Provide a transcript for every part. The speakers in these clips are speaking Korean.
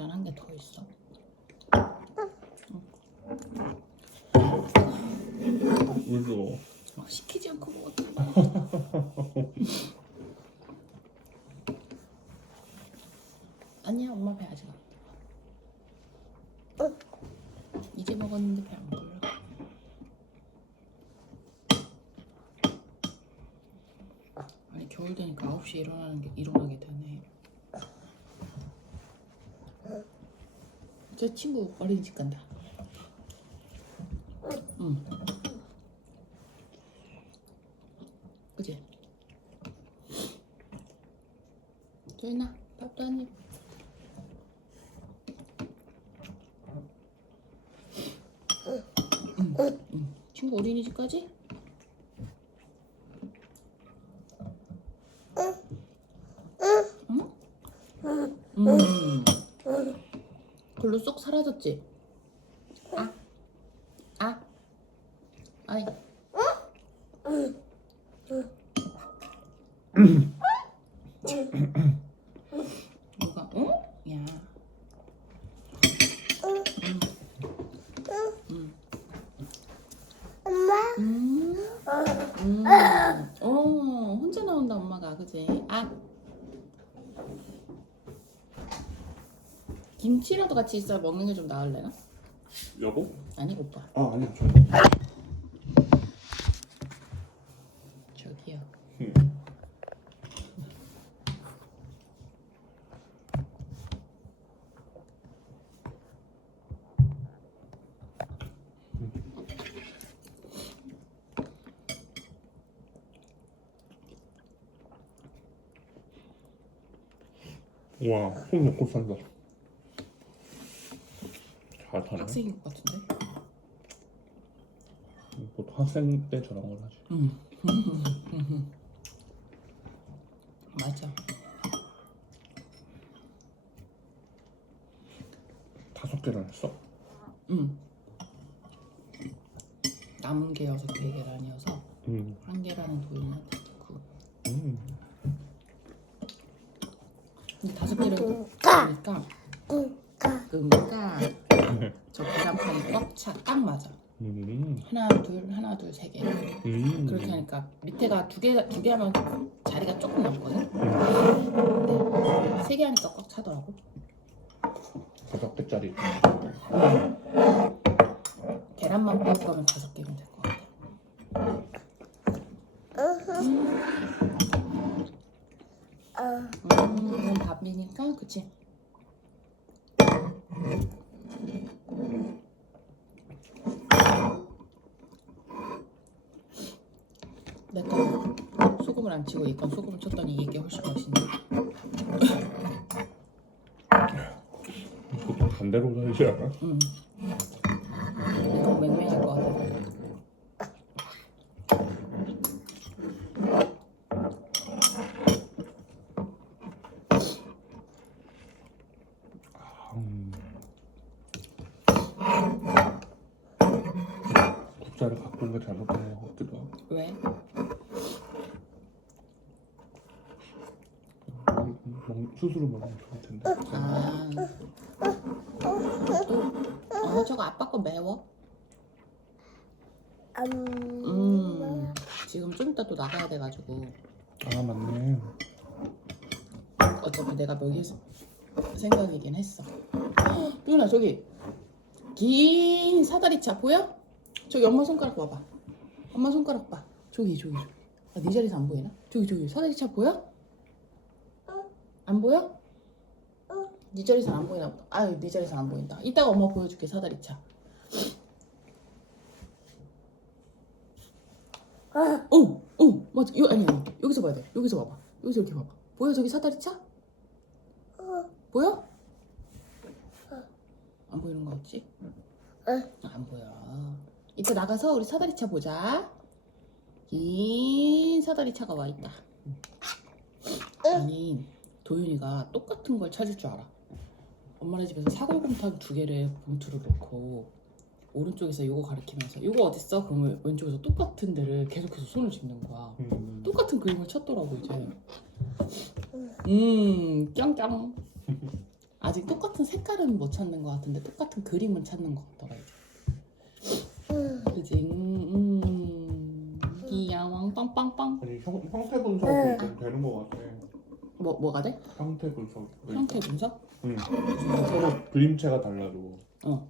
계란 한 개 더 있어. 무서워. 어, 시키지 않고 먹었다. 아니야, 엄마 배 아직 안 불러. 이제 먹었는데 배 안 불러. 아니 겨울 되니까 9시에 일어나는 게 일어나게 돼. 저 친구 어린이집 간다. 응. 그지? 조인아 밥도 한 입. 응, 응. 친구 어린이집까지? 응? 음. 글로 쏙 사라졌지? 아, 아, 아이. 누가? 어? 야. 음. 엄마? 음. 음. 어, 혼자 나온다 엄마가 그지? 아. 김치라도 같이 있어야 먹는 게 좀 나을래나? 여보? 아니 오빠. 아 아니요 저 저기요. 와손 놓고 산다 잘 타네 학생인 것 같은데? 보통 학생 때 저런 걸 하지 응. 맞아. 다섯 개를 했어? 응. 남은 게 여섯 개 계란이어서 응 한 계란은 도윤이한테 넣고. 음. 근데 다섯 개를 까. 넣으니까 까. 그러니까 꽉차딱 맞아. 음. 하나 둘 하나 둘 세 개. 음. 그렇게 하니까 밑에가 두 개 두 개 하면 자리가 조금 남거든. 근데 세개 하니까 꽉 차더라고. 다섯 개짜리 계란만 뺄 거면 다섯 개면 될 것 같아. 어. 음, 이건 밥이니까 그치? 내거 소금을 안 치고 이건 소금을 쳤더니 이게 훨씬 맛있네. 보통 반대로 살지 않아? 응. 이건 맹맹할 것 같아. 음. 국자를 갖고 온 게 잘못된 것 같기도 하고 왜? 먹, 스스로 먹으면 좋을 텐데 아. 또, 어, 저거 아빠 거 매워? 음. 음. 지금 좀 이따 또 나가야 돼가지고. 아 맞네 어차피 내가 먹일 생각이긴 했어. 유나 저기 긴 사다리차 보여? 저기 엄마 손가락 봐봐. 엄마 손가락 봐. 저기 저기 저기. 아, 네 자리에서 안 보이나? 저기 저기 사다리차 보여? 안 보여? 네 자리에서 안 보이나 보다. 아유 네 자리에서 안 보인다. 이따가 엄마 보여줄게 사다리차. 어, 어, 맞아. 요 아니 아니 여기서 봐야 돼. 여기서 봐봐. 여기서 이렇게 봐봐. 보여 저기 사다리차? 보여? 안 보이는 거 같지? 응. 안 보여. 이따 나가서 우리 사다리차 보자. 긴 사다리차가 와 있다. 아니 도윤이가 똑같은 걸 찾을 줄 알아. 엄마네 집에서 사골곰탕 두 개를 봉투를 넣고 오른쪽에서 요거 가리키면서 요거 어딨어? 그러면 왼쪽에서 똑같은 데를 계속해서 손을 짚는 거야. 음. 똑같은 그림을 찾더라고 이제. 음, 짱짱. 아직 똑같은 색깔은 못 찾는 것 같은데 똑같은 그림은 찾는 것 같더라 이제. 그지? 음, 음. 빵빵빵빵. 아니 형, 형태 분석이 좀 되는 것 같아. 뭐 뭐가 돼? 형태 분석. 형태 분석? 응. 서로 그림체가 달라도. 어.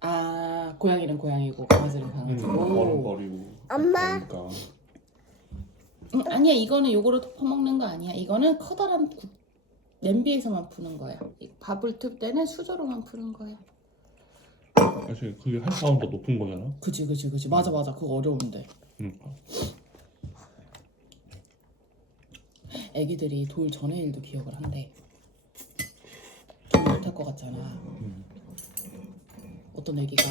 아 고양이는 고양이고 강아지는 응. 강아지고. 걸음거리고. 엄마. 그러니까. 응, 아니야 이거는 요거로 퍼먹는 거 아니야. 이거는 커다란 국- 냄비에서만 푸는 거야. 이 밥을 틀 때는 수저로만 푸는 거야. 사실 그게 한 차원 더 높은 거잖아. 그지 그지 그지 맞아 맞아 그거 어려운데. 그러니까. 애기들이 돌 전의 일도 기억을 한대. 기억 못할 것 같잖아. 음. 어떤 애기가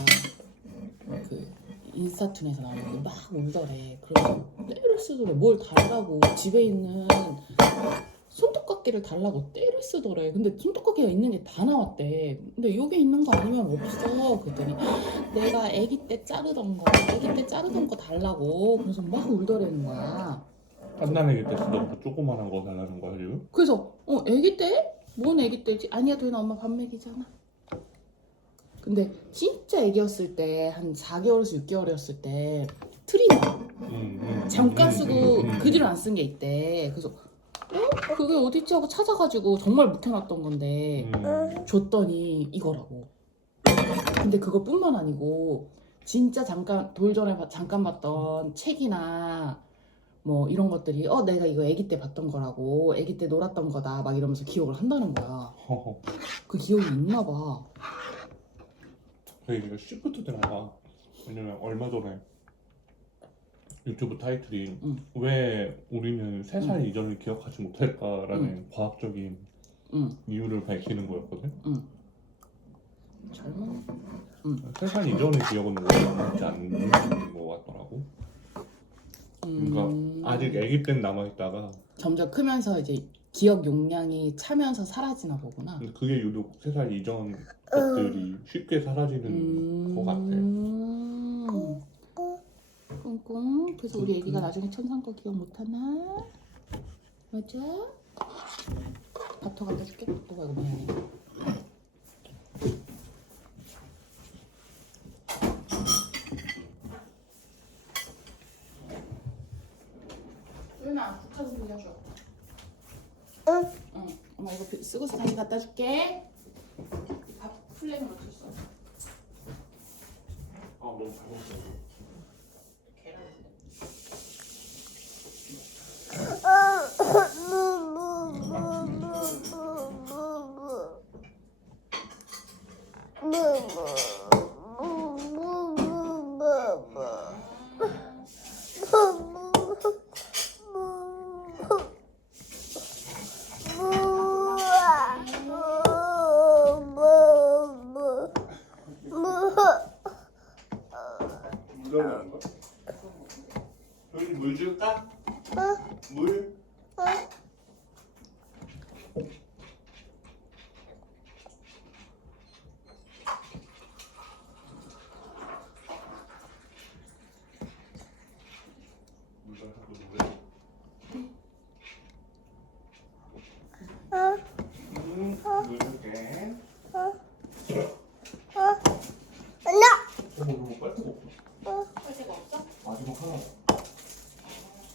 그 인스타툰에서 나오는데 막 울더래. 그래서 떼를 쓰더래. 뭘 달라고 집에 있는 손톱깎이를 달라고 떼를 쓰더래. 근데 손톱깎이가 있는 게 다 나왔대. 근데 요게 있는 거 아니면 없어. 그랬더니 내가 아기 때 자르던 거, 아기 때 자르던 거 달라고. 그래서 막 울더래는 거야. 한남에게 때 쓰던 그 조그만한 거 달라는 거야 지금? 그래서 어 아기 때? 뭔 아기 때지? 아니야 도현아 엄마 밥 먹이잖아. 근데 진짜 아기였을 때 한 4개월에서 6개월이었을 때 트리머 응, 응. 잠깐 응, 쓰고 응, 응. 그 뒤로 안 쓴 게 있대. 그래서 어? 그게 어딨지 하고 찾아가지고 정말 묵혀놨던 건데 음. 줬더니 이거라고. 근데 그것뿐만 아니고 진짜 잠깐 돌 전에 봐- 잠깐 봤던 책이나 뭐 이런 것들이 어 내가 이거 아기 때 봤던 거라고 아기 때 놀았던 거다 막 이러면서 기억을 한다는 거야. 허허. 그 기억이 있나 봐. 그게 이거 시프트 된 거야. 왜냐면 얼마 전에 유튜브 타이틀이 응. 왜 우리는 세살 이전을 기억하지 못할까라는 과학적인 응, 이유를 밝히는 거였거든. 응. 젊은 세살 이전의 기억은 남지 않는 것 같더라고. 그러니까 음, 아직 아기 땐 남아 있다가 점점 크면서 이제 기억 용량이 차면서 사라지나 보구나. 근데 그게 유독 세 살 이전 것들이 쉽게 사라지는 음. 것 같아. 꽁꽁. 그래서 우리 애기가 나중에 천상 거 기억 못하나? 맞아? 밥더 갖다 줄게. 너가 이거 미안해. 유나 국화 좀 빌려줘. 응. 응. 엄마 이거 비- 쓰고서 다시 갖다 줄게. 밥 플레이는 어딨어? 아 너무 잘 먹었어. 계란. 물 들어가는 거야? 여기 물 줄까? 물? 물을 하고 노래. 음, 물 줄게. 어머, 너무 빨리 먹어. 빨대가 없어? 마지막 하나.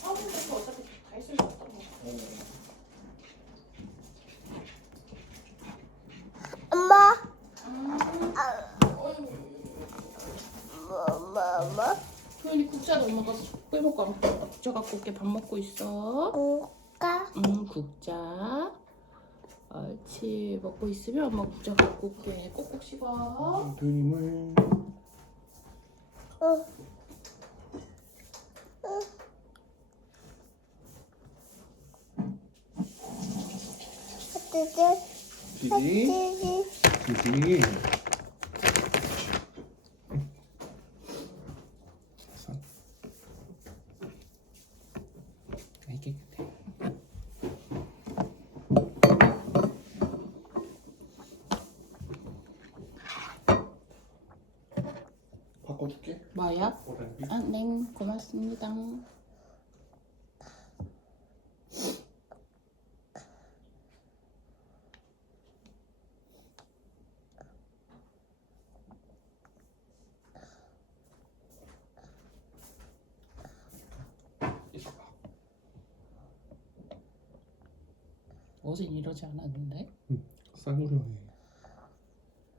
처음부터 어차피 다 있을 수 없던 거. 엄마, 어휴. 엄마, 소연이 국자도 엄마가 빼먹고 안 먹고 국자 갖고 올게. 밥 먹고 있어. 엄마, 응 국자. 옳지. 먹고 있으면 엄마 국자 갖고 올게. 꼭꼭 씹어. 드림을. 어, 어떻게, 지지 어 드릴까요? 아, 네, 고맙습니다. 어제 이러지 않았는데? 응, 쌍구려해.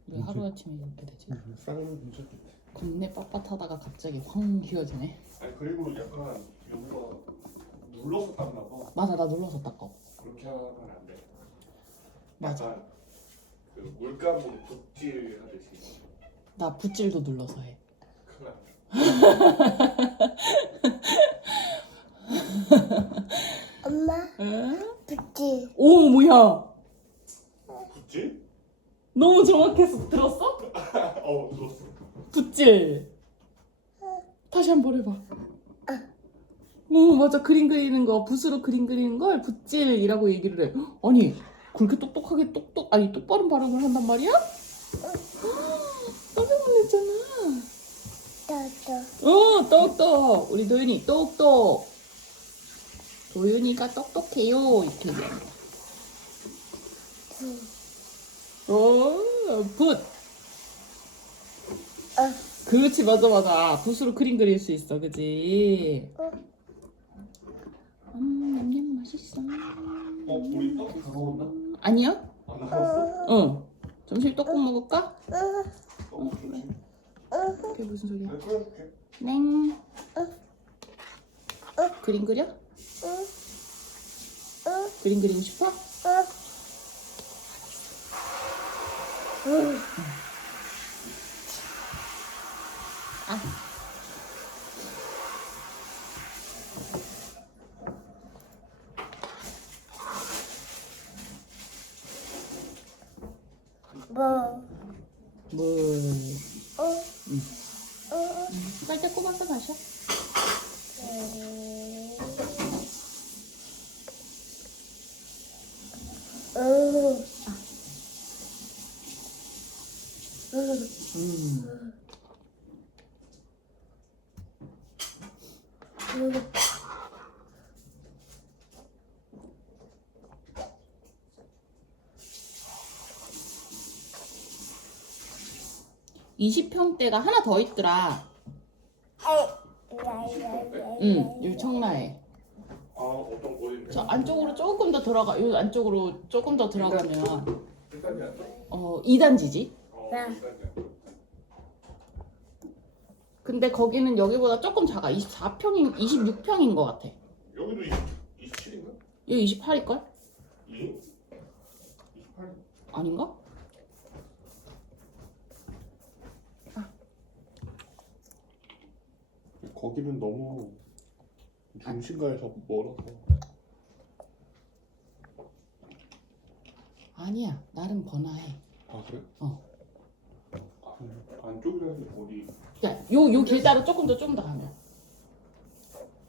왜 하루 아침에 이렇게 되지? 쌍우려 진짜 좋대. 겁내 빳빳하다가 갑자기 황 기어지네 아니 그리고 약간 여보가 눌러서 닦나 봐. 맞아 나 눌러서 닦아 그렇게 하면 안 돼. 맞아 약간 그 물감으로 붓질 하듯이. 나 붓질도 눌러서 해. 엄마 응? 붙지 오 뭐야 붓질? 너무 정확해서 들었어? 어 들었어. 붓질 다시 한 번 해봐. 오 맞아. 그림 그리는 거. 붓으로 그림 그리는 걸 붓질이라고 얘기를 해. 아니 그렇게 똑똑하게 똑똑 아니 똑바른 발음을 한단 말이야? 깜짝 놀랐잖아. 떠떠 어 똑똑. 우리 도윤이 똑똑. 도윤이가 똑똑해요. 이렇게 얘기하는 거어 붓. 어. 그렇지 맞아 맞아. 붓으로 그림 그릴 수 있어 그지? 어. 음 냠냠 맛있어. 어 우리 떡다 먹었나? 아니야 안 먹었어? 응 점심 떡국 먹을까? 응, 어 그래. 응, 그게 무슨 소리야? 네, 그래. 냉. 그림 그려? 그림 그리고 싶어 응. 응. 아 뭐, 물 어, 어, 빨대 꼽아서 마셔. 응, 20평대가 하나 더 있더라. 응, 요 청라에. 아 어떤 어딘데? 저 안쪽으로 조금 더 들어가, 요 안쪽으로 조금 더 들어가면, 일단이 안 돼. 어, 2단지지. 어 네. 일단이 안 돼. 근데 거기는 여기보다 조금 작아. 24평인, 26평인 것 같아. 여기도 20, 27인가? 여기 28일걸? 2? 28? 아닌가? 거기는 너무 중심가에서 멀어서 아니야. 나름 번화해. 아 그래? 어. 아, 안쪽이라는 어디? 그러니까 요, 요 길 따라 조금 더, 조금 더 가면.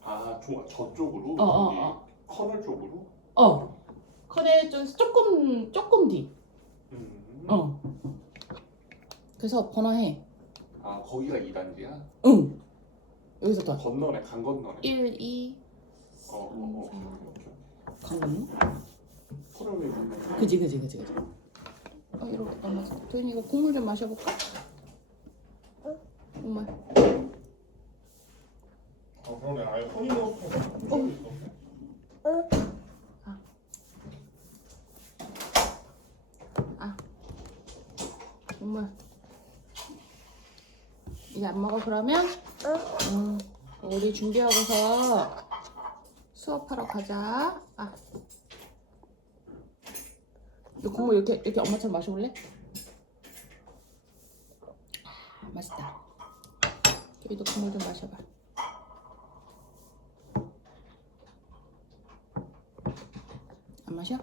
아 저, 저쪽으로? 어, 어, 저기 어. 커널 쪽으로? 어. 커네 쪽에서 조금, 조금 뒤. 음. 어. 그래서 번화해. 아 거기가 2단지야? 응. 여기서 더. 건너네 강 건너네. 1, 2, 어, 어, 어, 오케이, 오케이, 오케이. 강건너? 서울에 건너? 그지 그지 그지 그지. 어 이렇게 넘어서. 도현이 이거 국물 좀 마셔볼까? 정말 아 그러네. 아예 어. 있었네. 정말 이제 안 먹어 그러면? 응 우리 준비하고서 수업하러 가자 아 이거 국물 이렇게 이렇게 엄마처럼 마셔볼래? 아 맛있다 여기도 국물 좀 마셔봐 안 마셔?